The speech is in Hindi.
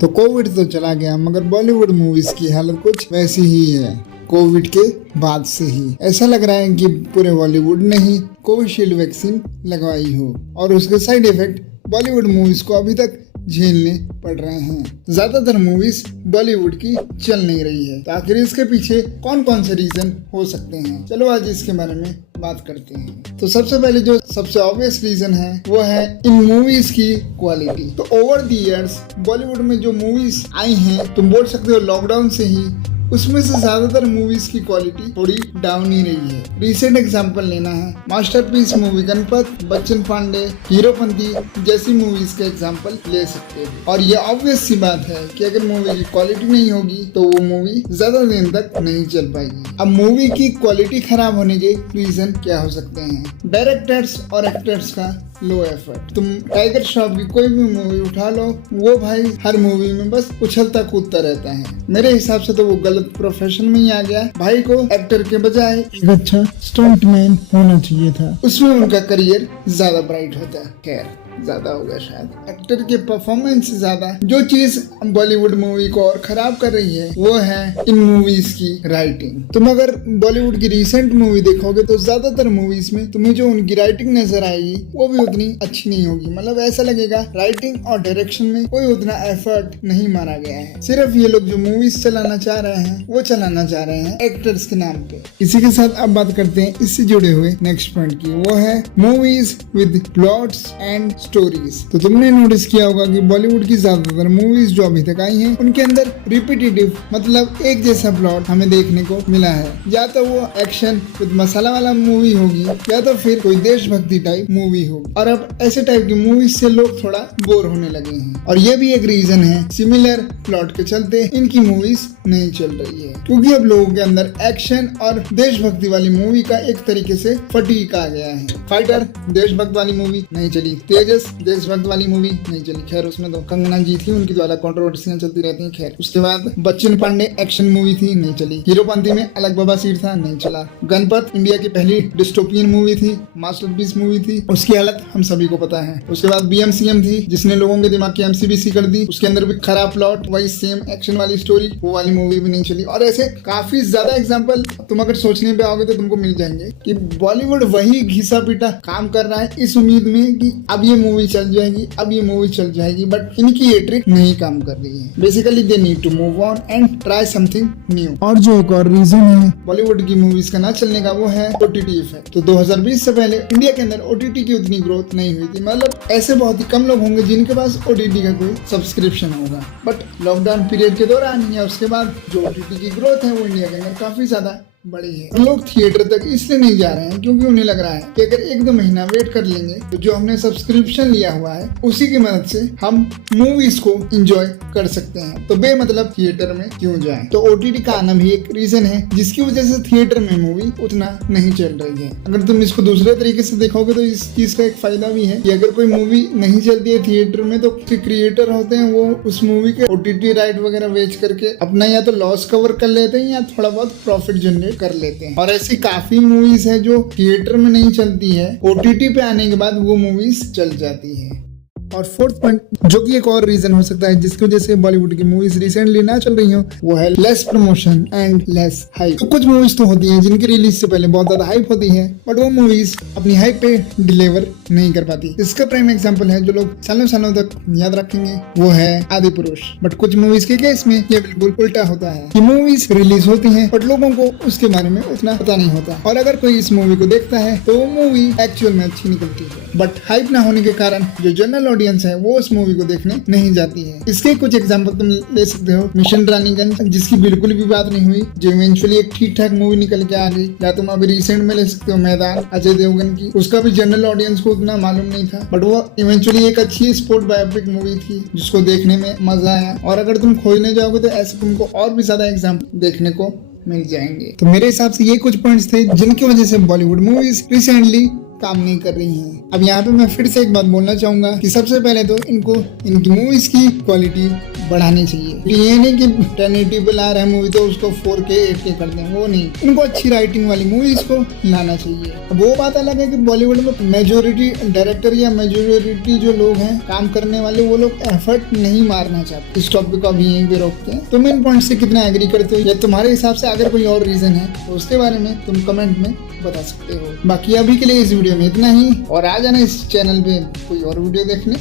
तो कोविड तो चला गया मगर बॉलीवुड मूवीज की हालत कुछ वैसी ही है। कोविड के बाद से ही ऐसा लग रहा है कि पूरे बॉलीवुड ने ही कोविशील्ड वैक्सीन लगवाई हो और उसके साइड इफेक्ट बॉलीवुड मूवीज को अभी तक झेलने पड़ रहे हैं। ज्यादातर मूवीज बॉलीवुड की चल नहीं रही है, तो आखिर इसके पीछे कौन कौन से रीजन हो सकते हैं, चलो आज इसके बारे में बात करते हैं। तो सबसे पहले जो सबसे ऑब्वियस रीजन है वो है इन मूवीज की क्वालिटी। तो ओवर द इयर्स बॉलीवुड में जो मूवीज आई हैं, तुम बोल सकते हो लॉकडाउन से ही, उसमें से ज्यादातर मूवीज की क्वालिटी थोड़ी डाउन ही रही है। रिसेंट एग्जांपल लेना है, मास्टरपीस मूवी गणपत, बच्चन पांडे, हीरोपंती जैसी मूवीज के एग्जांपल ले सकते हैं। और ये ऑब्वियस सी बात है कि अगर मूवी की क्वालिटी नहीं होगी तो वो मूवी ज्यादा दिन तक नहीं चल पाएगी। अब मूवी की क्वालिटी खराब होने के रीजन क्या हो सकते हैं? डायरेक्टर्स और एक्टर्स का लो एफर्ट। तुम टाइगर श्रॉफ की कोई भी मूवी उठा लो, वो भाई हर मूवी में बस उछलता कूदता रहता है। मेरे हिसाब से तो वो गलत प्रोफेशन में ही आ गया। भाई को एक्टर के बजाय एक अच्छा स्टंटमैन होना चाहिए था, उसमें उनका करियर ज्यादा ब्राइट होता। खैर ज्यादा होगा शायद। एक्टर के परफॉर्मेंस से ज्यादा जो चीज बॉलीवुड मूवी को और खराब कर रही है वो है इन मूवीज की राइटिंग। तुम अगर बॉलीवुड की रिसेंट मूवी देखोगे तो ज्यादातर मूवीज में तुम्हें जो उनकी राइटिंग नजर आएगी वो भी उतनी अच्छी नहीं होगी। मतलब ऐसा लगेगा राइटिंग और डायरेक्शन में कोई उतना एफर्ट नहीं मारा गया है। सिर्फ ये लोग जो मूवीज चलाना चाह रहे हैं वो चलाना चाह रहे हैं एक्टर्स के नाम पे। इसी के साथ अब बात करते हैं इससे जुड़े हुए नेक्स्ट पॉइंट की, वो है movies with plots and stories. तो तुमने नोटिस किया होगा कि बॉलीवुड की ज्यादातर मूवीज जो अभी तक आई हैं उनके अंदर रिपीटेटिव मतलब एक जैसा प्लॉट हमें देखने को मिला है। या तो वो एक्शन विद मसाला वाला मूवी होगी या तो फिर कोई देशभक्ति टाइप मूवी होगी। और अब ऐसे टाइप की मूवीज से लोग थोड़ा बोर होने लगे हैं और ये भी एक रीजन है सिमिलर प्लॉट के चलते इनकी मूवीज नहीं चल रही है, क्योंकि अब लोगों के अंदर एक्शन और देशभक्ति वाली मूवी का एक तरीके से फटीक आ गया है। फाइटर देशभक्त वाली मूवी नहीं चली, तेजस देशभक्त वाली मूवी नहीं चली। खैर उसमें तो कंगना जी थी, उनकी द्वारा कंट्रोवर्सियां चलती रहती हैं। खैर उसके बाद बच्चन पांडे एक्शन मूवी थी, नहीं चली। हीरोपंती में अलग बाबा सीट था, नहीं चला। गणपत इंडिया की पहली डिस्टोपियन मूवी थी, मास्टरपीस मूवी थी, उसकी हालत हम सभी को पता है। उसके बाद बीएमसीएम थी जिसने लोगों के दिमाग की एमसीबीसी कर दी, उसके अंदर भी खराब प्लॉट, वही सेम एक्शन वाली स्टोरी, वो वाली मूवी भी नहीं चली। और ऐसे काफी ज्यादा एग्जाम्पल तुम अगर सोचने पे आओगे तो तुमको मिल जाएंगे कि बॉलीवुड वही घिसा पीटा काम कर रहा है इस उम्मीद में कि अब ये मूवी चल जाएगी, अब ये मूवी चल जाएगी, बट इनकी ये ट्रिक नहीं काम कर रही है। Basically they need to move on and try something new. और जो एक और रीजन है बॉलीवुड की मूवीज का ना चलने का वो है ओटीटी इफेक्ट। तो 2020 से पहले इंडिया के अंदर ओटीटी की उतनी ग्रोथ नहीं हुई थी। मतलब ऐसे बहुत ही कम लोग होंगे जिनके पास ओटीटी का कोई सब्सक्रिप्शन होगा, बट लॉकडाउन पीरियड के दौरान या उसके बाद जो ओटीटी की ग्रोथ है वो इंडिया के अंदर काफी ज्यादा बड़ी है। लोग थिएटर तक इसलिए नहीं जा रहे हैं क्योंकि उन्हें लग रहा है कि अगर 1-2 महीना वेट कर लेंगे तो जो हमने सब्सक्रिप्शन लिया हुआ है उसी की मदद से हम मूवीज को एंजॉय कर सकते हैं, तो बेमतलब थिएटर में क्यों जाएं। तो ओटीटी का आना भी एक रीजन है जिसकी वजह से थिएटर में मूवी उतना नहीं चल रही है। अगर तुम इसको दूसरे तरीके से देखोगे तो इस चीज का एक फायदा भी है कि अगर कोई मूवी नहीं चलती है थिएटर में तो क्रिएटर होते हैं वो उस मूवी के ओटीटी राइट वगैरह बेच करके अपना या तो लॉस कवर कर लेते हैं या थोड़ा बहुत प्रॉफिट जनरेट कर लेते हैं। और ऐसी काफी मूवीज है जो थिएटर में नहीं चलती है, ओटीटी पे आने के बाद वो मूवीज चल जाती है। और फोर्थ पॉइंट जो कि एक और रीजन हो सकता है जिसकी वजह से बॉलीवुड की मूवीज रिसेंटली ना चल रही हो वो है less promotion and less hype. तो कुछ मूवीज तो होती हैं जिनकी रिलीज से पहले बहुत ज्यादा हाइप होती है बट वो मूवीज अपनी हाइप पे डिलीवर नहीं कर पाती। इसका प्राइम एग्जांपल है जो लोग सालों सालों तक याद रखेंगे वो है आदि पुरुष। बट कुछ मूवीज के केस में ये बिल्कुल उल्टा होता है कि मूवीज रिलीज होती है बट लोगों को उसके बारे में उतना पता नहीं होता, और अगर कोई इस मूवी को देखता है तो वो मूवी एक्चुअल में अच्छी निकलती है बट हाइप ना होने के कारण जो जनरल ऑडियंस है वो उस मूवी को देखने नहीं जाती है। इसके कुछ एग्जांपल तुम ले सकते हो, मिशन रानीगंज जिसकी बिल्कुल भी बात नहीं हुई जो इवेंचुअली एक ठीक ठाक मूवी निकल के आ गई, या तुम अभी रिसेंट में ले सकते हो मैदान अजय देवगन की, उसका भी जनरल ऑडियंस को उतना मालूम नहीं था बट वो इवेंचुअली एक अच्छी स्पोर्ट बायोपिक मूवी थी जिसको देखने में मजा आया। और अगर तुम खोजने जाओगे तो ऐसे तुमको और भी ज्यादा एग्जाम्पल देखने को मिल जाएंगे। तो मेरे हिसाब से ये कुछ पॉइंट्स थे जिनकी वजह से बॉलीवुड मूवीज रिसेंटली काम नहीं कर रही हैं। अब यहाँ पे मैं फिर से एक बात बोलना चाहूंगा कि सबसे पहले तो इनको इनकी मूवीज की क्वालिटी बढ़ानी चाहिए। ये नहीं कि 1080 पे ला रहे हैं मूवी तो उसको 4K 8K कर दें, वो नहीं। इनको अच्छी राइटिंग वाली मूवीज को लाना चाहिए। अब वो बात अलग है कि बॉलीवुड में मेजोरिटी डायरेक्टर या मेजोरिटी जो लोग हैं काम करने वाले, वो लोग एफर्ट नहीं मारना चाहते। इस टॉपिक को अभी यहीं पे रोकते हैं। तुम इन पॉइंट से कितना एग्री करते हो या तुम्हारे हिसाब से अगर कोई और रीजन है तो उसके बारे में तुम कमेंट में बता सकते हो। बाकी अभी के लिए इस वीडियो में इतना ही, और आ जाना इस चैनल पे कोई और वीडियो देखने।